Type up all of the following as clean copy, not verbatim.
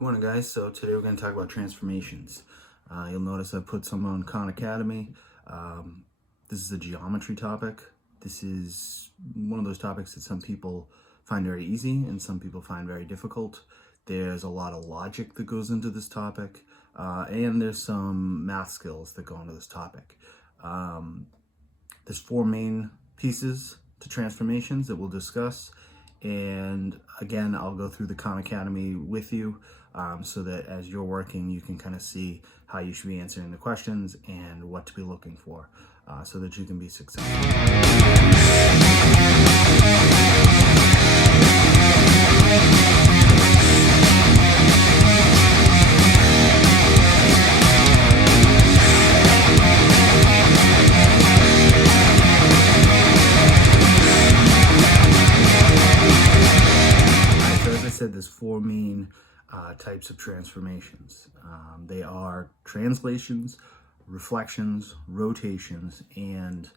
Good morning, guys. So today we're going to talk about transformations. You'll notice I put some on Khan Academy. This is a geometry topic. This is one of those topics that some people find very easy and some people find very difficult. There's a lot of logic that goes into this topic, and there's some math skills that go into this topic. There's four main pieces to transformations that we'll discuss. And again, I'll go through the Khan Academy with you so that as you're working, you can kind of see how you should be answering the questions and what to be looking for so that you can be successful. There's four main types of transformations. They are translations, reflections, rotations, and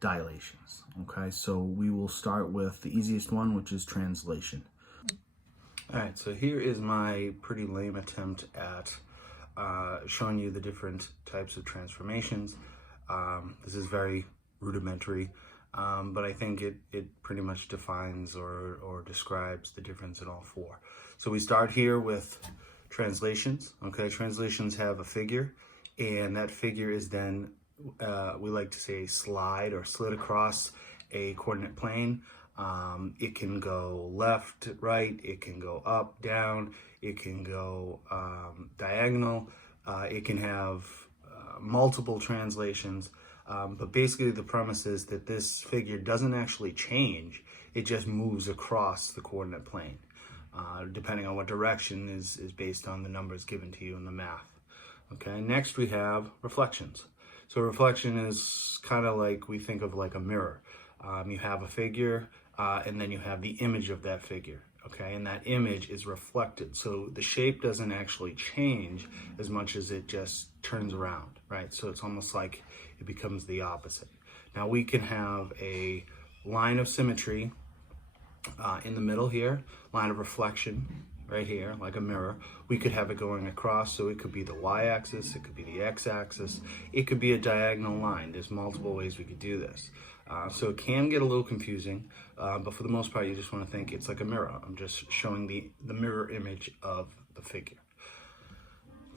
dilations. Okay, so we will start with the easiest one, which is translation. All right, so here is my pretty lame attempt at showing you the different types of transformations. This is very rudimentary. But I think it pretty much defines or describes the difference in all four. So we start here with translations. Okay, translations have a figure, and that figure is then, we like to say, slide or slid across a coordinate plane. It can go left, right, it can go up, down, it can go diagonal, it can have multiple translations. But basically the premise is that this figure doesn't actually change, it just moves across the coordinate plane. Depending on what direction is based on the numbers given to you in the math. Okay, next we have reflections. So reflection is kind of like, we think of like a mirror. You have a figure and then you have the image of that figure. Okay, and that image is reflected. So the shape doesn't actually change as much as it just turns around, right? So it's almost like it becomes the opposite. Now we can have a line of symmetry in the middle here, line of reflection right here, like a mirror. We could have it going across, so it could be the y-axis, it could be the x-axis, it could be a diagonal line. There's multiple ways we could do this. So it can get a little confusing, but for the most part, you just want to think it's like a mirror. I'm just showing the mirror image of the figure.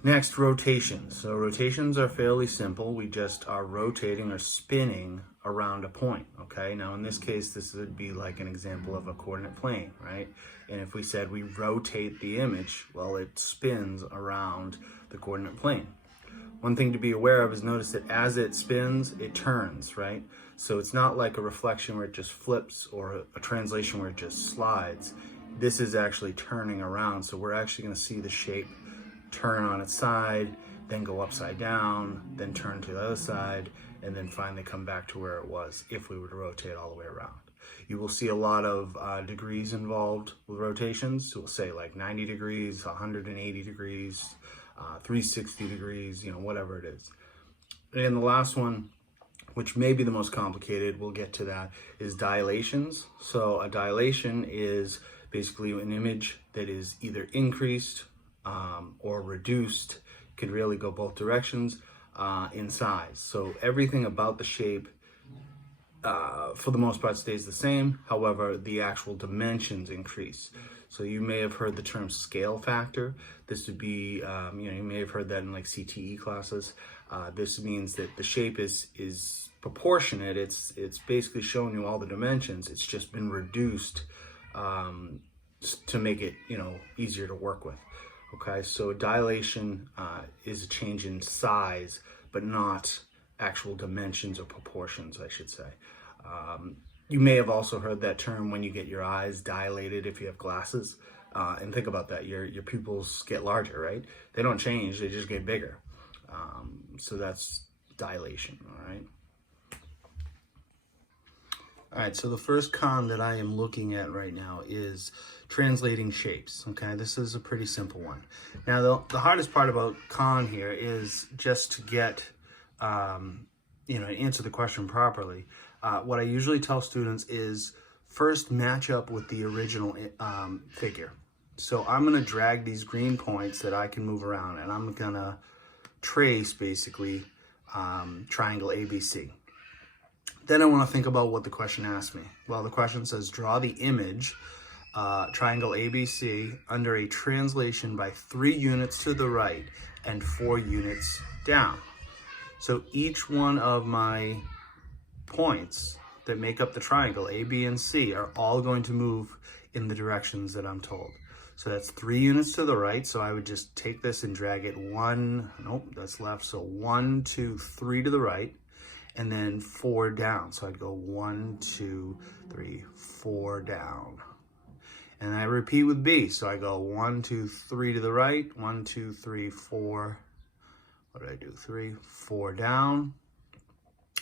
Next, rotations. So rotations are fairly simple. We just are rotating or spinning around a point, okay? Now in this case, this would be like an example of a coordinate plane, right? And if we said we rotate the image, well, it spins around the coordinate plane. One thing to be aware of is notice that as it spins, it turns, right? So it's not like a reflection where it just flips or a translation where it just slides. This is actually turning around, so we're actually gonna see the shape turn on its side, then go upside down, then turn to the other side, and then finally come back to where it was if we were to rotate all the way around. You will see a lot of degrees involved with rotations. So we'll say like 90 degrees, 180 degrees, 360 degrees, you know, whatever it is. And the last one, which may be the most complicated, we'll get to that, is dilations. So a dilation is basically an image that is either increased or reduced, can really go both directions in size. So everything about the shape for the most part stays the same. However, the actual dimensions increase. So you may have heard the term scale factor. This would be, you may have heard that in like CTE classes. This means that the shape is proportionate. It's basically showing you all the dimensions. It's just been reduced to make it, easier to work with. Okay, so dilation is a change in size, but not actual dimensions or proportions, I should say. You may have also heard that term when you get your eyes dilated if you have glasses. And think about that, your pupils get larger, right? They don't change, they just get bigger. So that's dilation, all right? All right, so the first con that I am looking at right now is translating shapes, okay? This is a pretty simple one. Now, the hardest part about con here is just to get, answer the question properly. What I usually tell students is first match up with the original figure. So I'm gonna drag these green points that I can move around, and I'm gonna trace basically triangle ABC. Then I wanna think about what the question asked me. Well, the question says, draw the image, triangle ABC, under a translation by 3 units to the right and 4 units down. So each one of my points that make up the triangle, A, B, and C, are all going to move in the directions that I'm told. So that's 3 units to the right, so I would just take this and drag it that's left, so 1, 2, 3 to the right, and then 4 down. So I'd go 1, 2, 3, 4 down. And I repeat with B, so I go 1, 2, 3 to the right, 1, 2, 3, 4, what did I do, 3, 4 down,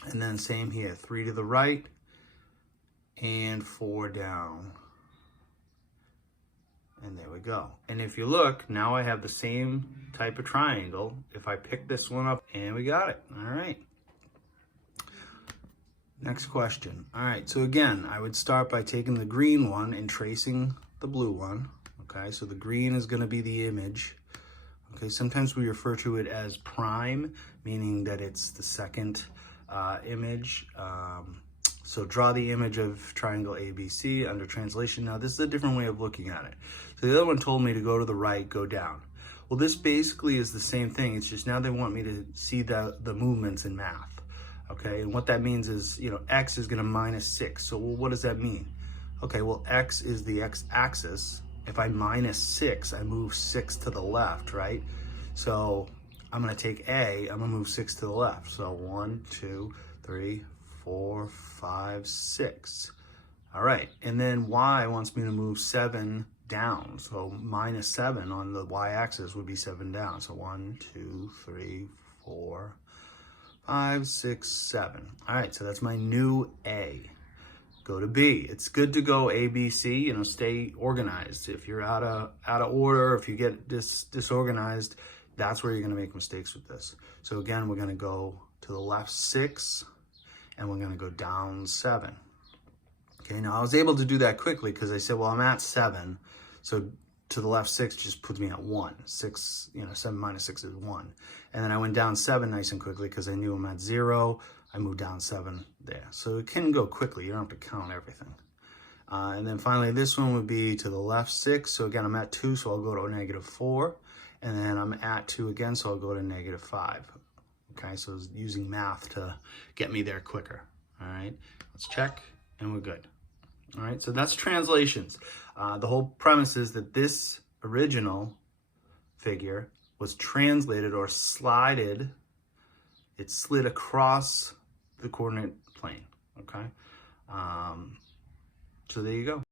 and then same here, 3 to the right, and 4 down. And there we go. And if you look, now I have the same type of triangle. If I pick this one up, and we got it. All right. Next question. All right, so again, I would start by taking the green one and tracing the blue one. Okay, so the green is gonna be the image. Okay, sometimes we refer to it as prime, meaning that it's the second image. So draw the image of triangle ABC under translation. Now this is a different way of looking at it. So the other one told me to go to the right, go down. Well, this basically is the same thing. It's just now they want me to see the movements in math. Okay, and what that means is, X is gonna minus 6. So well, what does that mean? Okay, well, X is the X axis. If I minus 6, I move 6 to the left, right? So I'm gonna take A, I'm gonna move 6 to the left. So 1, 2, 3, 4, 5, 6. All right, and then Y wants me to move 7 down. So minus 7 on the Y axis would be 7 down. So 1, 2, 3, 4, 5, 6, 7. All right, so that's my new A. Go to B. It's good to go A, B, C, stay organized. If you're out of order, if you get disorganized, that's where you're gonna make mistakes with this. So again, we're gonna go to the left 6, and we're gonna go down 7. Okay, now I was able to do that quickly because I said, well, I'm at 7, so to the left 6 just puts me at 1. 6, 7 minus 6 is 1. And then I went down 7 nice and quickly because I knew I'm at 0. I moved down 7 there. So it can go quickly. You don't have to count everything. And then finally, this one would be to the left 6. So again, I'm at 2, so I'll go to -4. And then I'm at 2 again, so I'll go to -5. Okay, so it's using math to get me there quicker. All right, let's check, and we're good. All right, so that's translations. The whole premise is that this original figure was translated or slided. It slid across the coordinate plane, okay? So there you go.